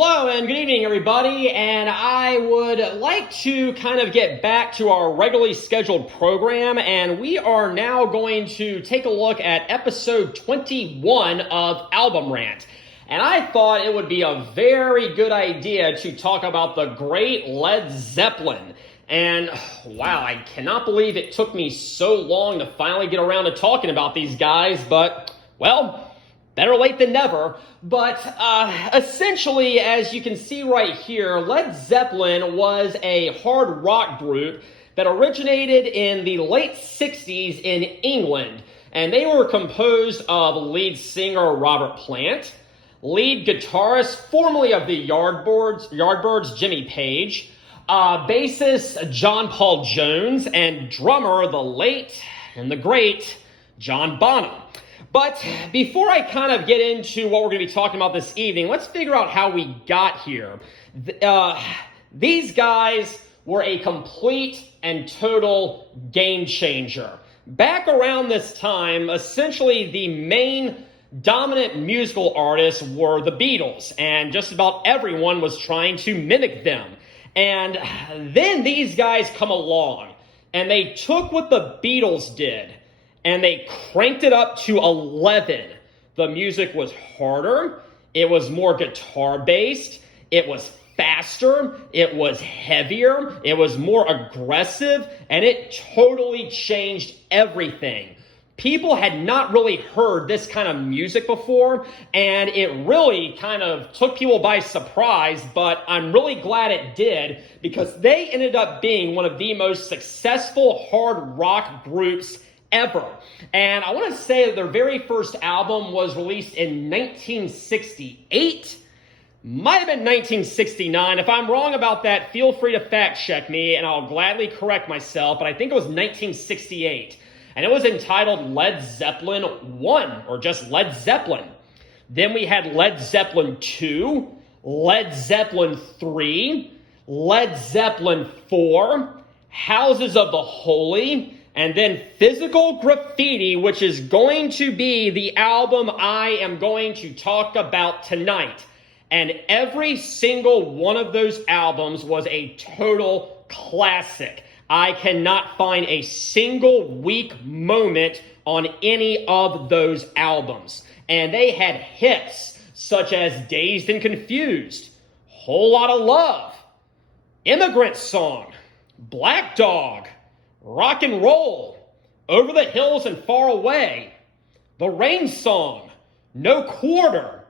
Hello and good evening, everybody, and I would like to kind of get back to our regularly scheduled program, and we are now going to take a look at episode 21 of Album Rant. And I thought it would be a very good idea to talk about the great Led Zeppelin. And wow, I cannot believe it took me so long to finally get around to talking about these guys, but well, better late than never. But essentially, as you can see right here, Led Zeppelin was a hard rock group that originated in the late 60s in England. And they were composed of lead singer Robert Plant, lead guitarist formerly of the Yardbirds Jimmy Page, bassist John Paul Jones, and drummer the late and the great John Bonham. But before I kind of get into what we're going to be talking about this evening, let's figure out how we got here. These guys were a complete and total game changer. Back around this time, essentially the main dominant musical artists were the Beatles, and just about everyone was trying to mimic them. And then these guys come along, and they took what the Beatles did, and they cranked it up to 11. The music was harder, it was more guitar-based, it was faster, it was heavier, it was more aggressive, and it totally changed everything. People had not really heard this kind of music before, and it really kind of took people by surprise, but I'm really glad it did, because they ended up being one of the most successful hard rock groups ever. And I want to say that their very first album was released in 1968. Might have been 1969. If I'm wrong about that, feel free to fact check me and I'll gladly correct myself, but I think it was 1968. And it was entitled Led Zeppelin 1, or just Led Zeppelin. Then we had Led Zeppelin 2, Led Zeppelin 3, Led Zeppelin 4, Houses of the Holy, and then Physical Graffiti, which is going to be the album I am going to talk about tonight. And every single one of those albums was a total classic. I cannot find a single weak moment on any of those albums. And they had hits such as Dazed and Confused, Whole Lotta Love, Immigrant Song, Black Dog, Rock and Roll, Over the Hills and Far Away, The Rain Song, No Quarter.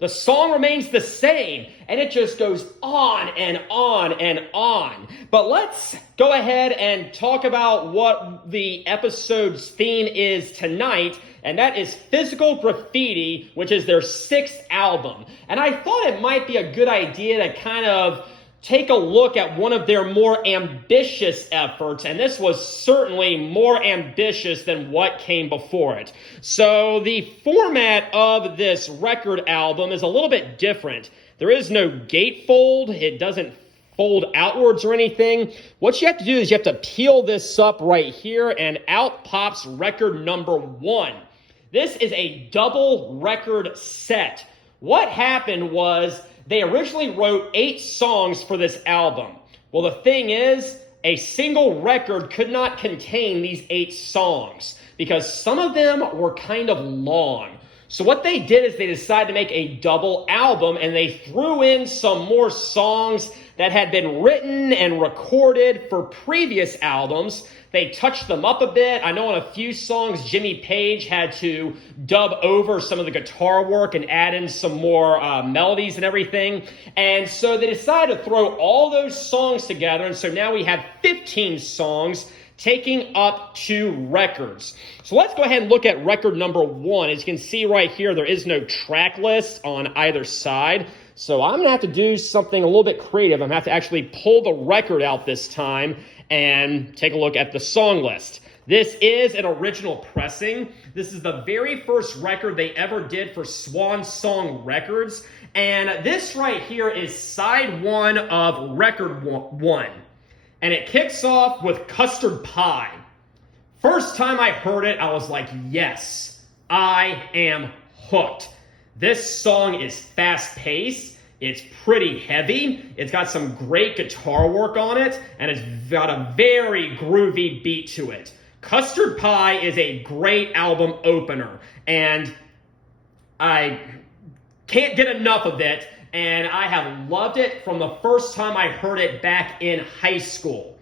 The song remains the same, and it just goes on and on and on. But let's go ahead and talk about what the episode's theme is tonight, and that is Physical Graffiti, which is their 6th album. And I thought it might be a good idea to kind of take a look at one of their more ambitious efforts, and this was certainly more ambitious than what came before it. So the format of this record album is a little bit different. There is no gatefold. It doesn't fold outwards or anything. What you have to do is you have to peel this up right here, and out pops record number 1. This is a double record set. What happened was they originally wrote 8 songs for this album. Well, the thing is, a single record could not contain these 8 songs because some of them were kind of long. So what they did is they decided to make a double album, and they threw in some more songs that had been written and recorded for previous albums. They touched them up a bit. I know on a few songs, Jimmy Page had to dub over some of the guitar work and add in some more melodies and everything. And so they decided to throw all those songs together. And so now we have 15 songs taking up 2 records. So let's go ahead and look at record number 1. As you can see right here, there is no track list on either side. So I'm going to have to do something a little bit creative. I'm going to have to actually pull the record out this time and take a look at the song list. This is an original pressing. This is the very first record they ever did for Swan Song Records. And this right here is side 1 of record 1. And it kicks off with Custard Pie. First time I heard it, I was like, yes, I am hooked. This song is fast-paced. It's pretty heavy. It's got some great guitar work on it, and it's got a very groovy beat to it. Custard Pie is a great album opener, and I can't get enough of it, and I have loved it from the first time I heard it back in high school.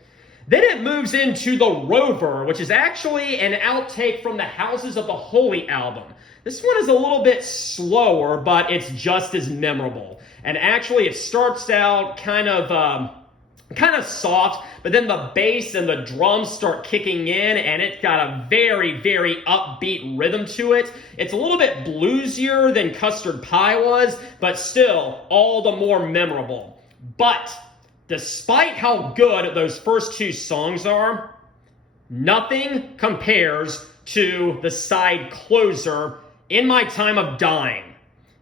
Then it moves into The Rover, which is actually an outtake from the Houses of the Holy album. This one is a little bit slower, but it's just as memorable. And actually, it starts out kind of soft, but then the bass and the drums start kicking in, and it's got a very, very upbeat rhythm to it. It's a little bit bluesier than Custard Pie was, but still all the more memorable. But despite how good those first two songs are, nothing compares to the side closer, In My Time of Dying.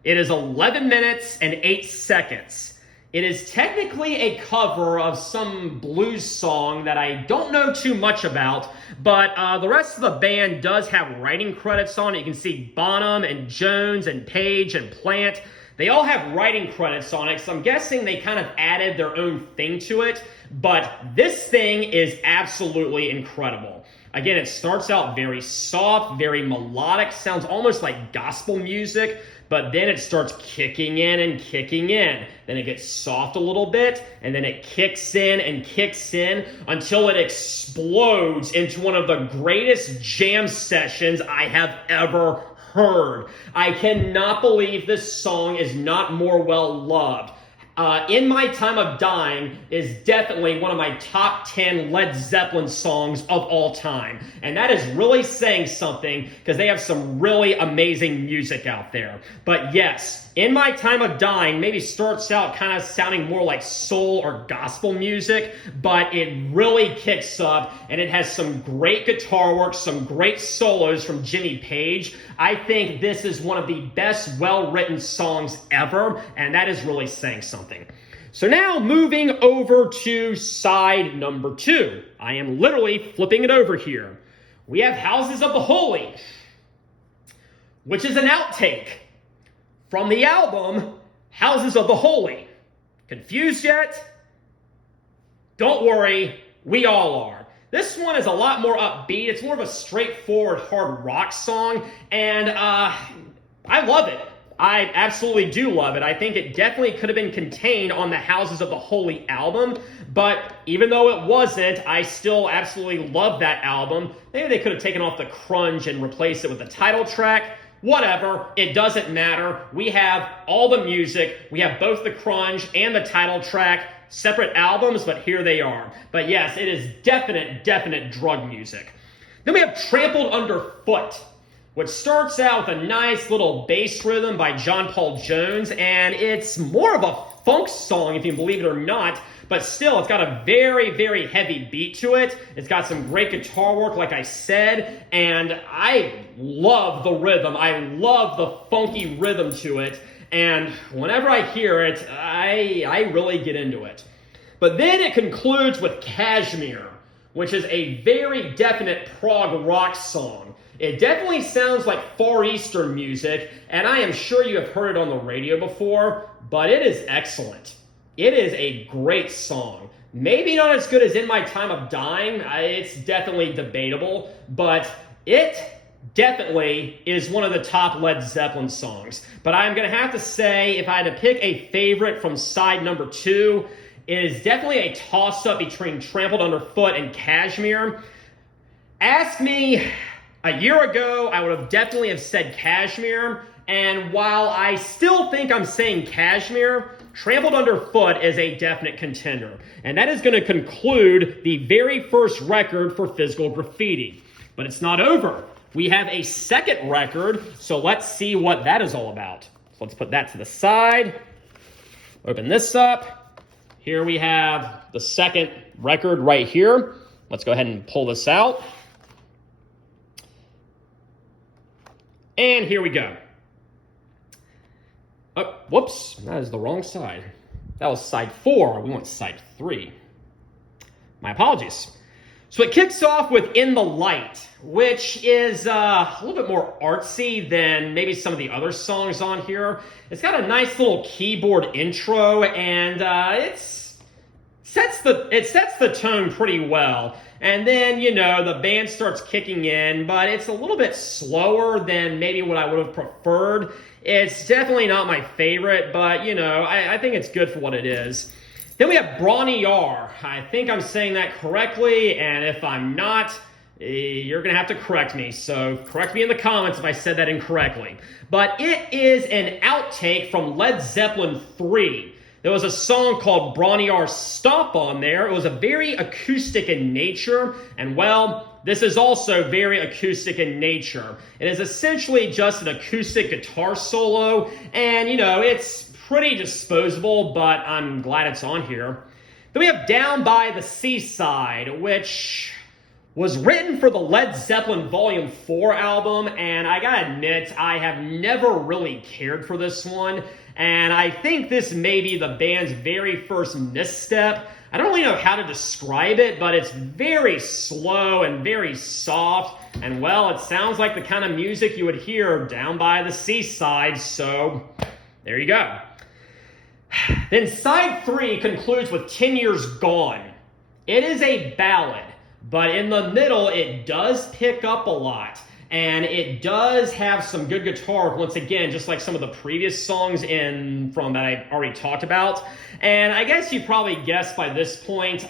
It is 11 minutes and 8 seconds. It is technically a cover of some blues song that I don't know too much about, but the rest of the band does have writing credits on it. You can see Bonham and Jones and Page and Plant. They all have writing credits on it, so I'm guessing they kind of added their own thing to it, but this thing is absolutely incredible. Again, it starts out very soft, very melodic, sounds almost like gospel music, but then it starts kicking in and kicking in. Then it gets soft a little bit, and then it kicks in and kicks in until it explodes into one of the greatest jam sessions I have ever heard. I cannot believe this song is not more well loved. In My Time of Dying is definitely one of my top 10 Led Zeppelin songs of all time. And that is really saying something because they have some really amazing music out there. But yes, In My Time of Dying maybe starts out kind of sounding more like soul or gospel music, but it really kicks up and it has some great guitar work, some great solos from Jimmy Page. I think this is one of the best well-written songs ever, and that is really saying something. So now moving over to side number 2. I am literally flipping it over here. We have Houses of the Holy, which is an outtake from the album Houses of the Holy. Confused yet? Don't worry, we all are. This one is a lot more upbeat. It's more of a straightforward hard rock song, and I love it. I absolutely do love it. I think it definitely could have been contained on the Houses of the Holy album, but even though it wasn't, I still absolutely love that album. Maybe they could have taken off the crunge and replaced it with the title track. Whatever, it doesn't matter. We have all the music. We have both the crunge and the title track, separate albums, but here they are. But yes, it is definite drug music. Then we have Trampled Underfoot, which starts out with a nice little bass rhythm by John Paul Jones, and it's more of a funk song, if you believe it or not, but still, it's got a very heavy beat to it. It's got some great guitar work, like I said, and I love the rhythm. I love the funky rhythm to it, and whenever I hear it, I really get into it. But then it concludes with Kashmir, which is a very definite prog rock song. It definitely sounds like Far Eastern music, and I am sure you have heard it on the radio before, but it is excellent. It is a great song. Maybe not as good as In My Time of Dying. It's definitely debatable, but it definitely is one of the top Led Zeppelin songs. But I'm going to have to say, if I had to pick a favorite from side number 2, it is definitely a toss-up between Trampled Underfoot and Kashmir. Ask me a year ago, I would have definitely have said Kashmir, and while I still think I'm saying Kashmir, Trampled Underfoot is a definite contender. And that is going to conclude the very first record for Physical Graffiti. But it's not over. We have a second record, so let's see what that is all about. So let's put that to the side. Open this up. Here we have the second record right here. Let's go ahead and pull this out. And here we go. Oh, whoops, that is the wrong side. That was side 4. We want side 3. My apologies. So it kicks off with In the Light, which is a little bit more artsy than maybe some of the other songs on here. It's got a nice little keyboard intro, and it sets the tone pretty well. And then, the band starts kicking in, but it's a little bit slower than maybe what I would have preferred. It's definitely not my favorite, but, I think it's good for what it is. Then we have Brawny Yar. I think I'm saying that correctly, and if I'm not, you're going to have to correct me. So correct me in the comments if I said that incorrectly. But it is an outtake from Led Zeppelin 3. There was a song called Brawny Yar Stomp on there. It was a very acoustic in nature, and well, this is also very acoustic in nature. It is essentially just an acoustic guitar solo, and it's pretty disposable, but I'm glad it's on here. Then we have Down by the Seaside, which was written for the Led Zeppelin Volume 4 album, and I gotta admit, I have never really cared for this one, and I think this may be the band's very first misstep. I don't really know how to describe it, but it's very slow and very soft, and well, it sounds like the kind of music you would hear down by the seaside, so there you go. Then side 3 concludes with 10 Years Gone. It is a ballad, but in the middle it does pick up a lot, and it does have some good guitar, once again, just like some of the previous songs that I already talked about. And I guess you probably guessed by this point,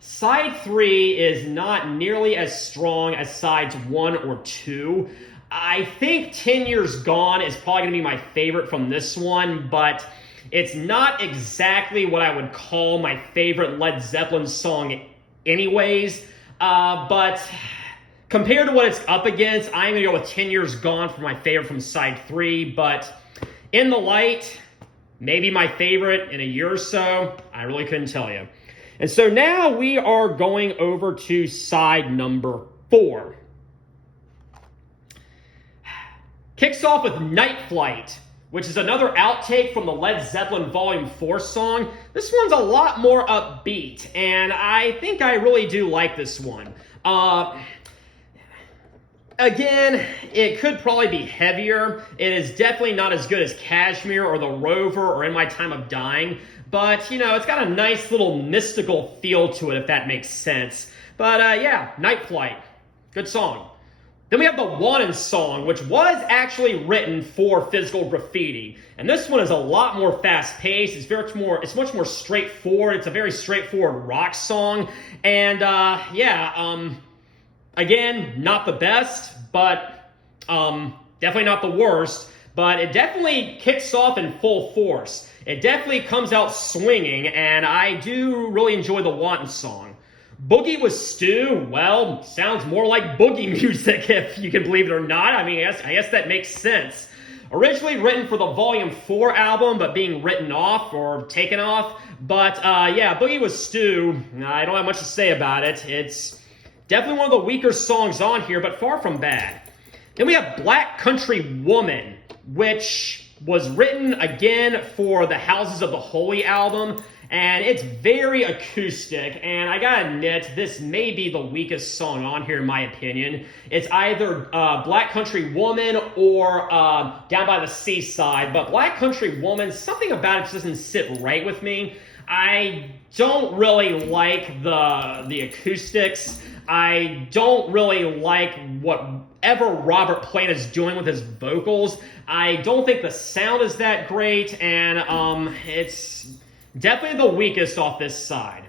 side 3 is not nearly as strong as sides 1 or 2. I think 10 Years Gone is probably going to be my favorite from this one, but it's not exactly what I would call my favorite Led Zeppelin song anyways, but compared to what it's up against, I'm going to go with 10 Years Gone for my favorite from side 3, but In the Light, maybe my favorite in a year or so. I really couldn't tell you. And so now we are going over to side number 4. Kicks off with Night Flight, which is another outtake from the Led Zeppelin Volume 4 song. This one's a lot more upbeat, and I think I really do like this one. Again, it could probably be heavier. It is definitely not as good as Kashmir or The Rover or In My Time of Dying, but, it's got a nice little mystical feel to it, if that makes sense. But, yeah, Night Flight, good song. Then we have the Wanted song, which was actually written for Physical Graffiti. And this one is a lot more fast-paced. It's much more straightforward. It's a very straightforward rock song. And, again, not the best, but definitely not the worst. But it definitely kicks off in full force. It definitely comes out swinging, and I do really enjoy the Wanted song. Boogie with Stu, well, sounds more like boogie music, if you can believe it or not. I mean, I guess that makes sense. Originally written for the Volume 4 album, but being written off or taken off. But, Boogie with Stu, I don't have much to say about it. It's definitely one of the weaker songs on here, but far from bad. Then we have Black Country Woman, which was written again for the Houses of the Holy album. And it's very acoustic, and I gotta admit, this may be the weakest song on here in my opinion. It's either Black Country Woman or Down by the Seaside, but Black Country Woman, something about it just doesn't sit right with me. I don't really like the acoustics. I don't really like whatever Robert Plant is doing with his vocals. I don't think the sound is that great, and it's definitely the weakest off this side.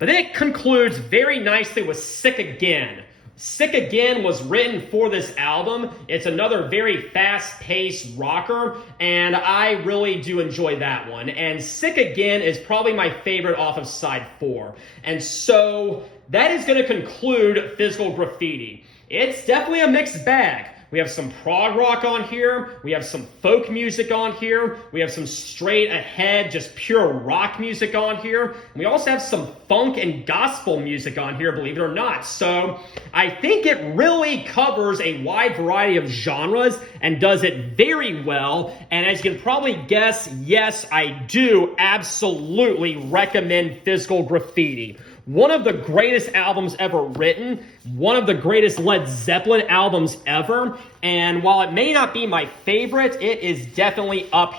But then it concludes very nicely with Sick Again. Sick Again was written for this album. It's another very fast-paced rocker, and I really do enjoy that one. And Sick Again is probably my favorite off of side 4. And so that is going to conclude Physical Graffiti. It's definitely a mixed bag. We have some prog rock on here. We have some folk music on here. We have some straight ahead, just pure rock music on here. We also have some funk and gospel music on here, believe it or not. So I think it really covers a wide variety of genres and does it very well. And as you can probably guess, yes, I do absolutely recommend Physical Graffiti. one of the greatest albums ever written, one of the greatest Led Zeppelin albums ever, and while it may not be my favorite, it is definitely up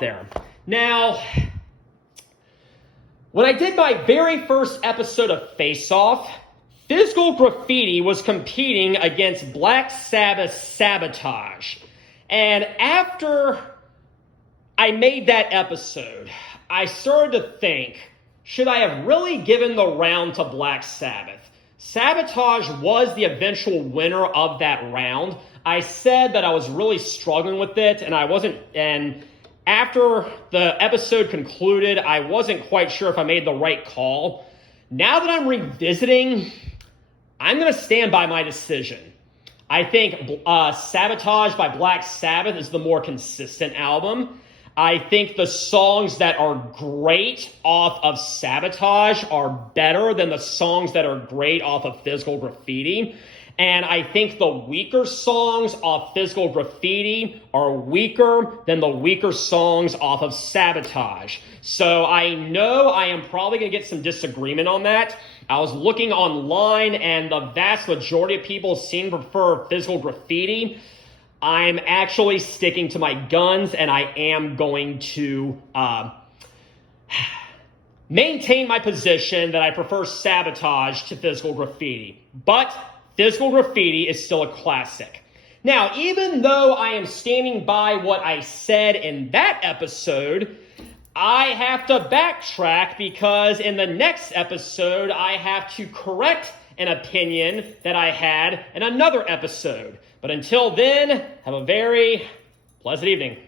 there. Now, when I did my very first episode of Face Off, Physical Graffiti was competing against Black Sabbath's Sabotage. And after I made that episode, I started to think, should I have really given the round to Black Sabbath? Sabotage was the eventual winner of that round. I said that I was really struggling with it, and after the episode concluded, I wasn't quite sure if I made the right call. Now that I'm revisiting, I'm going to stand by my decision. I think Sabotage by Black Sabbath is the more consistent album. I think the songs that are great off of Sabotage are better than the songs that are great off of Physical Graffiti. And I think the weaker songs off Physical Graffiti are weaker than the weaker songs off of Sabotage. So I know I am probably going to get some disagreement on that. I was looking online, and the vast majority of people seem to prefer Physical Graffiti. I'm actually sticking to my guns, and I am going to maintain my position that I prefer Sabotage to Physical Graffiti. But Physical Graffiti is still a classic. Now, even though I am standing by what I said in that episode, I have to backtrack because in the next episode, I have to correct an opinion that I had in another episode. But until then, have a very pleasant evening.